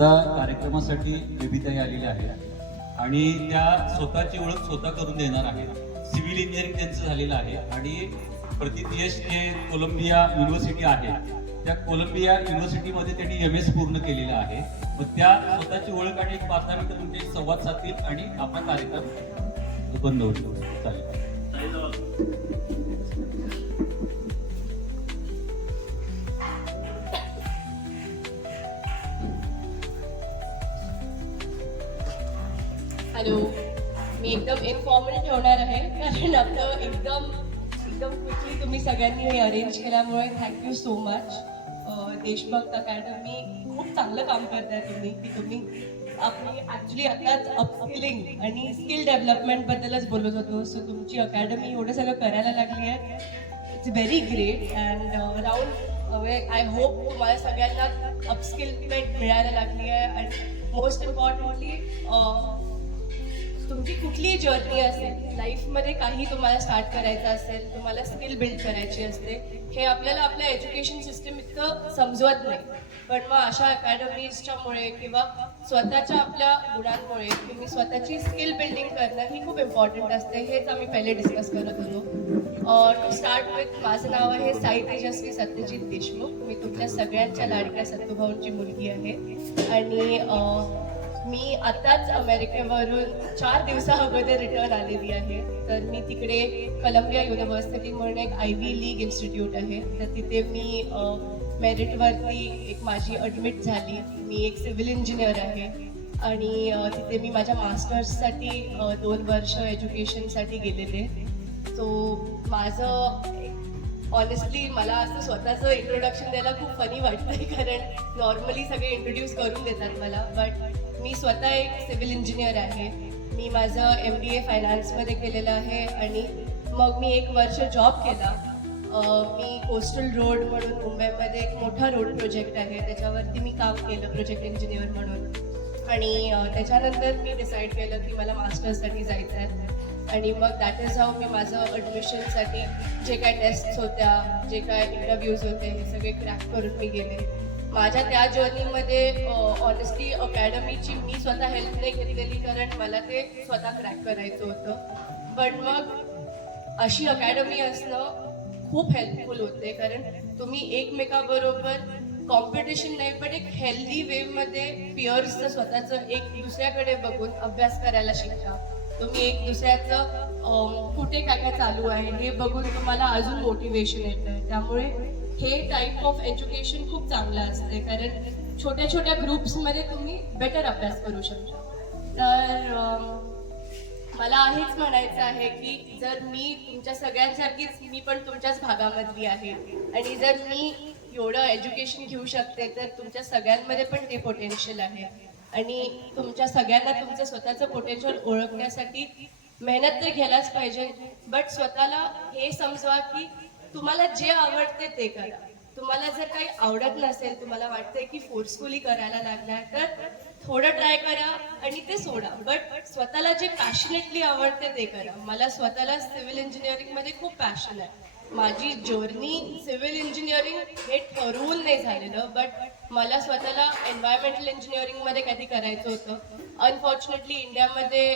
आता कार्यक्रमासाठी बेबीताई आलेल्या आहेत आणि त्या स्वतःची ओळख स्वतः करून देणार आहेत. सिव्हिल इंजिनिअरिंग त्यांचं झालेलं आहे आणि प्रतियश जे कोलंबिया युनिव्हर्सिटी आहे त्या कोलंबिया युनिव्हर्सिटीमध्ये त्यांनी MS पूर्ण केलेलं आहे. मग त्या स्वतःची ओळख आणि एक 5-10 मिनिटं तुमचे संवाद साधतील आणि आपला कार्यक्रम बंद होईल. चालेल. हॅलो, मी एकदम इन्फॉर्मल ठेवणार आहे कारण आपलं एकदम क्विकली तुम्ही सगळ्यांनी हे अरेंज केल्यामुळे थँक्यू सो मच. देशभक्त अकॅडमी खूप चांगलं काम करताय तुम्ही की तुम्ही आपली ॲक्च्युली आताच अपस्किलिंग आणि स्किल डेव्हलपमेंटबद्दलच बोलत होतो. सो तुमची अकॅडमी एवढं सगळं करायला लागली आहे. It's very great and around I hope तुम्हाला सगळ्यांना अपस्किलमेंट मिळायला लागली आहे. आणि मोस्ट इम्पॉर्टंटली तुमची कुठलीही जर्नी असेल लाईफमध्ये, काही तुम्हाला स्टार्ट करायचं असेल, तुम्हाला स्किल बिल्ड करायची असते, हे आपल्याला आपल्या एज्युकेशन सिस्टम इतकं समजवत नाही. पण मग अशा अकॅडमीजच्यामुळे किंवा स्वतःच्या आपल्या गुणांमुळे तुम्ही स्वतःची स्किल बिल्डिंग करणं ही खूप इम्पॉर्टंट असते. हेच आम्ही पहिले डिस्कस करत होतो. टू स्टार्ट विथ, माझं नाव आहे साई तेजस्वी सत्यजित देशमुख. मी तुमच्या सगळ्यांच्या लाडक्या सत्तूभाऊंची मुलगी आहे आणि मी आताच अमेरिकेवरून 4 दिवसाअगोदर रिटर्न आलेली आहे. तर मी तिकडे कोलंबिया युनिव्हर्सिटी म्हणून एक आयव्ही लीग इन्स्टिट्यूट आहे, तर तिथे मी मेरिटवरती एक माझी ॲडमिट झाली. मी एक सिव्हिल इंजिनियर आहे आणि तिथे मी माझ्या मास्टर्ससाठी 2 वर्ष एज्युकेशनसाठी गेलेले. सो माझं ऑनेस्टली मला असं स्वतःचं इंट्रोडक्शन द्यायला खूप फनी वाटतंय कारण नॉर्मली सगळे इंट्रोड्यूस करून देतात मला. बट मी स्वतः एक सिव्हिल इंजिनियर आहे. मी माझं MBA फायनान्समध्ये केलेलं आहे आणि मग मी 1 वर्ष जॉब केला. मी कोस्टल रोड म्हणून मुंबईमध्ये एक मोठा रोड प्रोजेक्ट आहे त्याच्यावरती मी काम केलं प्रोजेक्ट इंजिनियर म्हणून. आणि त्याच्यानंतर मी डिसाईड केलं की मला मास्टर्ससाठी जायचं आहे आणि मग दॅट इज हाऊ मी माझं ॲडमिशनसाठी जे काय टेस्ट्स होत्या, जे काय इंटरव्ह्यूज होते, हे सगळे क्रॅक करून मी गेले. माझ्या त्या जर्नीमध्ये ऑनेस्टली अकॅडमीची मी स्वतः हेल्प नाही घेतलेली कारण मला ते स्वतः क्रॅक करायचं होतं. पण मग अशी अकॅडमी असणं खूप हेल्पफुल होते कारण तुम्ही एकमेकाबरोबर कॉम्पिटिशन नाही पण एक हेल्दी वेमध्ये पिअर्सचं स्वतःचं एक दुसऱ्याकडे बघून अभ्यास करायला शिकता. तुम्ही एक दुसऱ्याचं कुठे काय काय चालू आहे हे बघून तुम्हाला अजून मोटिवेशन येतं. त्यामुळे हे टाईप ऑफ एज्युकेशन खूप चांगलं असते कारण छोट्या छोट्या ग्रुप्समध्ये तुम्ही बेटर अभ्यास करू शकता. तर मला हेच म्हणायचं आहे की जर मी तुमच्या सगळ्यांसारखीच मी पण तुमच्याच भागामधली आहे आणि जर मी एवढं एज्युकेशन घेऊ शकते तर तुमच्या सगळ्यांमध्ये पण ते पोटेन्शियल आहे आणि तुमच्या सगळ्यांना तुमचं स्वतःचं पोटेन्शियल ओळखण्यासाठी मेहनत तर घ्यायलाच पाहिजे. बट स्वतःला हे समजवा की तुम्हाला जे आवडते ते करा. तुम्हाला जर काही आवडत नसेल, तुम्हाला वाटतंय की फोर्सफुली करायला लागणार तर थोडं ट्राय करा आणि ते सोडा. बट स्वतःला जे पॅशनेटली आवडते ते करा. मला स्वतःला सिव्हिल इंजिनिअरिंगमध्ये खूप पॅशन आहे. माझी जर्नी सिव्हिल इंजिनिअरिंग हे ठरवून नाही झालेलं बट मला स्वतःला एन्व्हायरमेंटल इंजिनिअरिंगमध्ये कधी करायचं होतं. अनफॉर्च्युनेटली इंडियामध्ये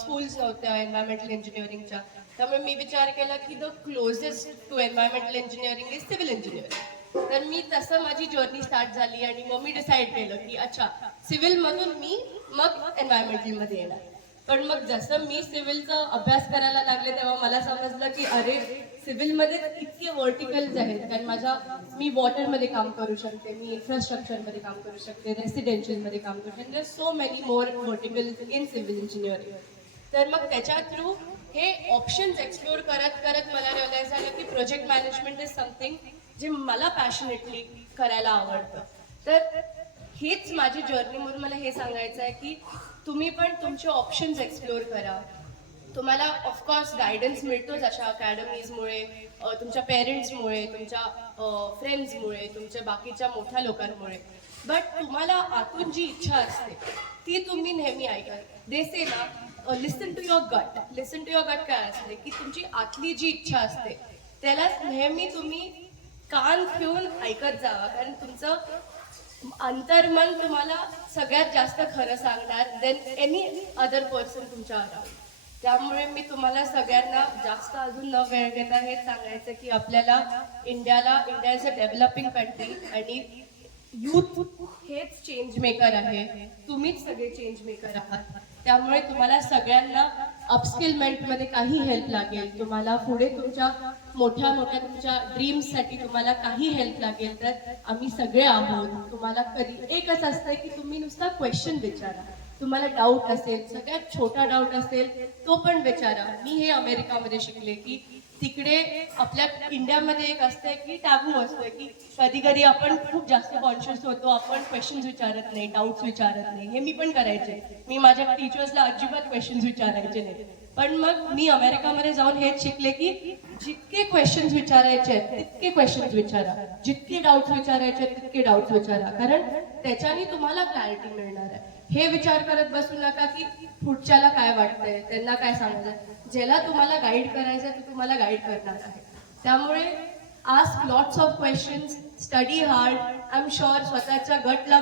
स्कूल्स नव्हत्या एन्व्हायरमेंटल इंजिनिअरिंगच्या, त्यामुळे मी विचार केला की the closest to environmental engineering is civil engineering. तर मी तसं माझी जर्नी स्टार्ट झाली आणि मग मी डिसाईड केलं की अच्छा सिव्हिलमधून मी मग एन्व्हायरमेंटलमध्ये येणार. पण मग जसं मी सिव्हिलचा अभ्यास करायला लागले तेव्हा मला समजलं की अरे सिव्हिलमध्ये इतके व्हर्टिकल्स आहेत कारण मी वॉटरमध्ये काम करू शकते, मी इन्फ्रास्ट्रक्चरमध्ये काम करू शकते, रेसिडेन्शियलमध्ये काम करू शकते. So many more verticals in civil engineering. तर मग त्याच्या थ्रू हे ऑप्शन्स एक्सप्लोर करत करत मला रिअलाइज झालं की प्रोजेक्ट मॅनेजमेंट इज समथिंग जे मला पॅशनेटली करायला आवडतं. तर हेच माझी जर्नीमधून मला हे सांगायचं आहे की तुम्ही पण तुमचे ऑप्शन्स एक्सप्लोर करा. तुम्हाला ऑफकोर्स गायडन्स मिळतोच अशा अकॅडमीजमुळे, तुमच्या पेरेंट्समुळे, तुमच्या फ्रेंड्समुळे, तुमच्या बाकीच्या मोठ्या लोकांमुळे. बट तुम्हाला आतून जी इच्छा असते ती तुम्ही नेहमी ऐका. दे से ना लिसन टू युअर गट. लिसन टू युअर गट काय असते की तुमची आतली जी इच्छा असते त्याला नेहमी तुम्ही कान ठेवून ऐकत जावा कारण तुमचं अंतर्मन तुम्हाला सगळ्यात जास्त खरं सांगणार देन एनी अदर पर्सन तुमच्या अराउंड. त्यामुळे मी तुम्हाला सगळ्यांना जास्त अजून न वेळ घेता हेच सांगायचं की आपल्याला India is a developing country आणि यूथ हेच चेंज मेकर आहे. तुम्हीच सगळे चेंज मेकर आहात. त्यामुळे तुम्हाला सगळ्यांना अपस्किलमेंटमध्ये काही हेल्प लागेल, तुम्हाला पुढे तुमच्या मोठ्या तुमच्या ड्रीम्ससाठी तुम्हाला काही हेल्प लागेल तर आम्ही सगळे आहोत. तुम्हाला कधी एकच असतंय की तुम्ही नुसता क्वेश्चन विचारा. तुम्हाला डाऊट असेल, सगळ्यात छोटा डाऊट असेल तो पण विचारा. मी हे अमेरिकामध्ये शिकले की तिकडे आपल्या इंडियामध्ये एक असतंय की टॅबू असतोय की कधी कधी आपण खूप जास्त कॉन्शियस होतो, आपण क्वेश्चन्स विचारत नाही, डाऊट्स विचारत नाही. हे मी पण करायचे. मी माझ्या टीचर्सला अजिबात क्वेश्चन्स विचारायचे नाही. पण मग मी अमेरिकामध्ये जाऊन हेच शिकले की जितके क्वेश्चन्स विचारायचे आहेत तितके क्वेश्चन्स विचारा, जितके डाऊट्स विचारायचे आहेत तितके डाऊट्स विचारा, कारण त्याच्याने तुम्हाला क्लॅरिटी मिळणार आहे. हे विचार करत बसू नका की पुढच्याला काय वाटतंय, त्यांना काय सांगायचं. ज्याला तुम्हाला गाईड करायचं ते तुम्हाला गाईड करणार आहे. त्यामुळे ask lots of questions, study hard. I am sure स्वतःच्या गटला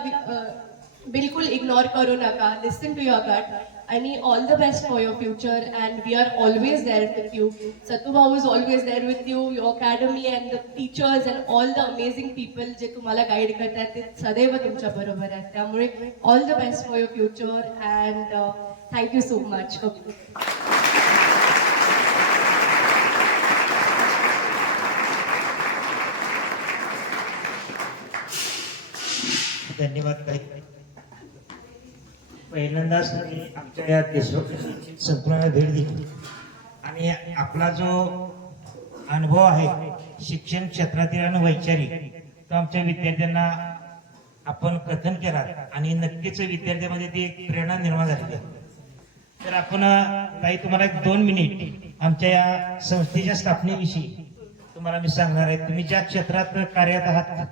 बिलकुल इग्नोर करू नका. लिसन टू युअर गट आणि all the best for your future and we are always there with you. Satu भाऊ is always there with you. Your academy and the teachers and all the amazing people जे तुम्हाला guide करतात ते सदैव तुमच्या बरोबर आहेत. त्यामुळे all the best for your future and thank you so much. धन्यवाद ताई. पहिल्यांदाच तुम्ही आमच्या या देशभक्तीची संपूर्ण भेट दिली आणि आपला जो अनुभव आहे शिक्षण क्षेत्रातील आणि वैचारिक तो आमच्या विद्यार्थ्यांना आपण कथन केला आणि नक्कीच विद्यार्थ्यांमध्ये ती एक प्रेरणा निर्माण झालेली आहे. तर आपण ताई तुम्हाला एक 2 मिनिट आमच्या या संस्थेच्या स्थापनेविषयी तुम्हाला मी सांगणार आहे. तुम्ही ज्या क्षेत्रात कार्यरत आहात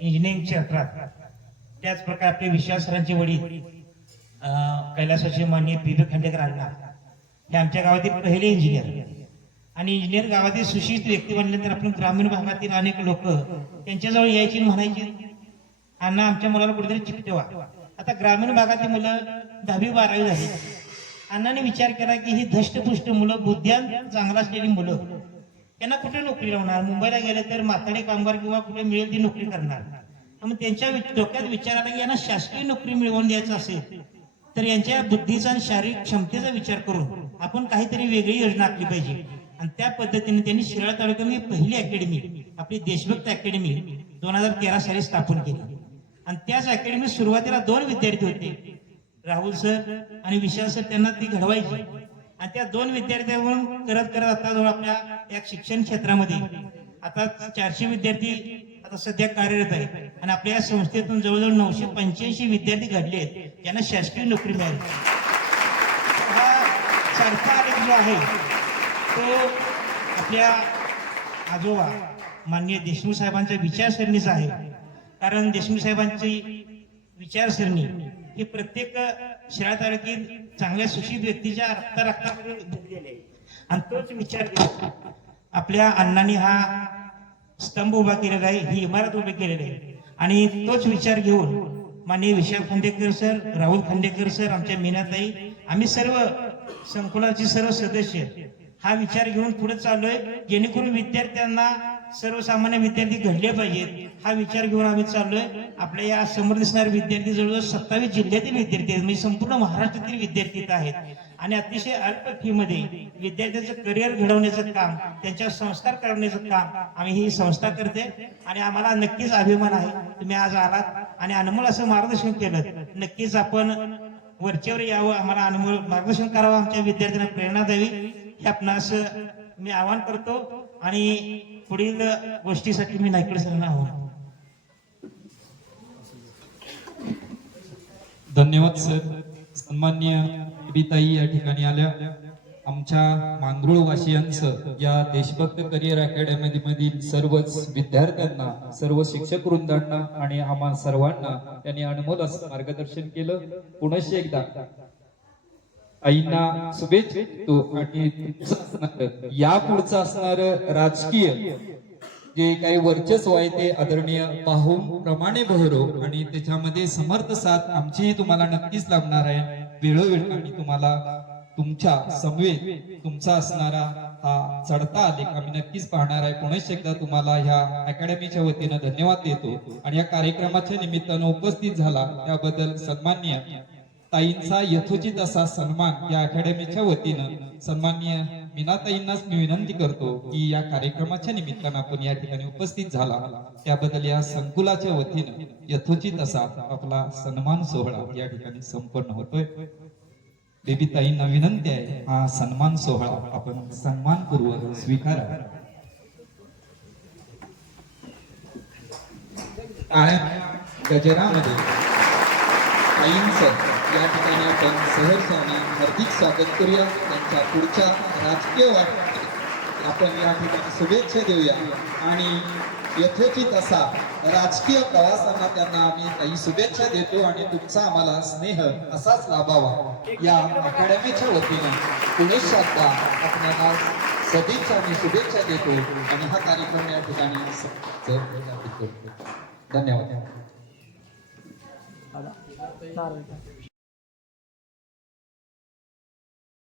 इंजिनिअरिंग क्षेत्रात, त्याच प्रकारे आपले विश्वास सरांचे वडील कैलासाचे माननीय पी.बी. खांडेकर अण्णा हे आमच्या गावातील पहिले इंजिनियर आणि इंजिनियर गावातील सुशिक्षित व्यक्ती बनल्यानंतर आपण ग्रामीण भागातील अनेक लोक त्यांच्याजवळ यायची म्हणायची अण्णा आमच्या मुलाला कुठेतरी चिकटवा. आता ग्रामीण भागातील मुलं 10वी 12वी झाली. अण्णाने विचार केला की ही धष्टपुष्ट मुलं, बुद्ध्यान चांगला असलेली मुलं, त्यांना कुठे नोकरी लावणार. मुंबईला गेले तर माथाडी कामगार किंवा कुठे मिळेल ती नोकरी करणार. मग त्यांच्या डोक्यात विचार आला की यांना शासकीय नोकरी मिळवून द्यायचं असेल तर यांच्या बुद्धीचा आणि शारीरिक क्षमतेचा विचार करून आपण काहीतरी वेगळी योजना आखली पाहिजे. आणि त्या पद्धतीने त्यांनी शिराळा तालुक्यामध्ये पहिली अकॅडमी, आपली देशभक्त अकॅडमी 2013 साली स्थापन केली. आणि त्याच अकॅडमीत सुरुवातीला 2 विद्यार्थी होते, राहुल सर आणि विशाल सर. त्यांना ती घडवायची आणि त्या 2 विद्यार्थ्यांवरून करत करत आता आपल्या या शिक्षण क्षेत्रामध्ये आता 400 विद्यार्थी आता सध्या कार्यरत आहे. आणि आपल्या या संस्थेतून जवळजवळ 985 विद्यार्थी घडले आहेत ज्यांना शासकीय नोकरी मिळाली. हा चढता आलेख जो आहे तो आपल्या आजोबा माननीय देशमुख साहेबांच्या विचारसरणीचा आहे. कारण देशमुख साहेबांची विचारसरणी ही प्रत्येक शिराळा तालुक्यातील चांगल्या सुशिक्षित व्यक्तीच्या रक्तामध्ये भरलेली आहे. आणि तोच विचार आपल्या अण्णांनी हा स्तंभ उभा केलेला आहे, ही इमारत उभी केलेली आहे. आणि तोच विचार घेऊन माननीय विशाल खांडेकर सर, राहुल खांडेकर सर, आमच्या मीनाताई, आम्ही सर्व संकुलाचे सर्व सदस्य हा विचार घेऊन पुढे चाललोय जेणेकरून विद्यार्थ्यांना, सर्वसामान्य विद्यार्थी घडले पाहिजेत हा विचार घेऊन आम्ही चाललोय. आपल्या या समोर दिसणारे विद्यार्थी जवळजवळ 27 जिल्ह्यातील विद्यार्थी आहेत, म्हणजे संपूर्ण महाराष्ट्रातील विद्यार्थी आहेत. आणि अतिशय अल्प फी मध्ये विद्यार्थ्यांचं करिअर घडवण्याचं काम, त्यांच्यावर संस्कार करण्याचं काम आम्ही ही संस्था करते. आणि आम्हाला नक्कीच अभिमान आहे तुम्ही आज आलात आणि अनमोल असं मार्गदर्शन केलं. नक्कीच आपण वरच्यावर यावं, आम्हाला अनमोल मार्गदर्शन करावं, आमच्या विद्यार्थ्यांना प्रेरणा द्यावी हे आपणास मी आवाहन करतो. आणि पुढील गोष्टीसाठी मी नायकडे सरांना आव्हान. धन्यवाद सर. सन्माननीय ताई या ठिकाणी आल्या. आमच्या मांगरूळ वासियांचं या देशभक्त करिअर अकॅडमी मधील सर्वच विद्यार्थ्यांना, सर्व शिक्षक वृंदांना आणि आम्हा सर्वांना त्यांनी अनमोल असं मार्गदर्शन केलं. पुनश्च एकदा आईंना शुभेच्छा. आणि या पुढचं असणार राजकीय जे काही वर्चस्व आहे ते आदरणीय पाहून प्रमाणे बहरो आणि त्याच्यामध्ये समर्थ साथ आमचीही तुम्हाला नक्कीच लाभणार आहे. वेळोवेळी आणि तुम्हाला तुमच्या समवेत तुमचा असणारा हा चढता आलेख आम्ही नक्कीच पाहणार आहे. पुन्हा एकदा तुम्हाला ह्या अकॅडमीच्या वतीनं धन्यवाद देतो आणि या कार्यक्रमाच्या निमित्तानं उपस्थित झाला त्याबद्दल सन्माननीय ताईंचा यथोचित असा सन्मान या अकॅडमीच्या वतीनं सन्माननीय मीनाताईंनाच मी विनंती करतो की या कार्यक्रमाच्या निमित्तानं आपण या ठिकाणी उपस्थित झाला त्याबद्दल या संकुलाच्या वतीनं यथोचित असा आपला सन्मान सोहळा या ठिकाणी संपन्न होतोय. बेबी ताईंना विनंती आहे हा सन्मान सोहळा आपण सन्मानपूर्वक स्वीकारा. गजरामध्ये ताईंचं या ठिकाणी आपण सहर्षाने हार्दिक स्वागत करूया. त्यांच्या पुढच्या राजकीय वाटचालीत आपण या ठिकाणी शुभेच्छा देऊया आणि यथोचित असा राजकीय प्रवासांना त्यांना आम्ही काही शुभेच्छा देतो आणि तुमचा आम्हाला स्नेह असाच लाभावा या अकॅडमीच्या वतीनं पुनश्च एकदा आपल्याला सदिच्छा आणि शुभेच्छा देतो आणि हा कार्यक्रम या ठिकाणी धन्यवाद.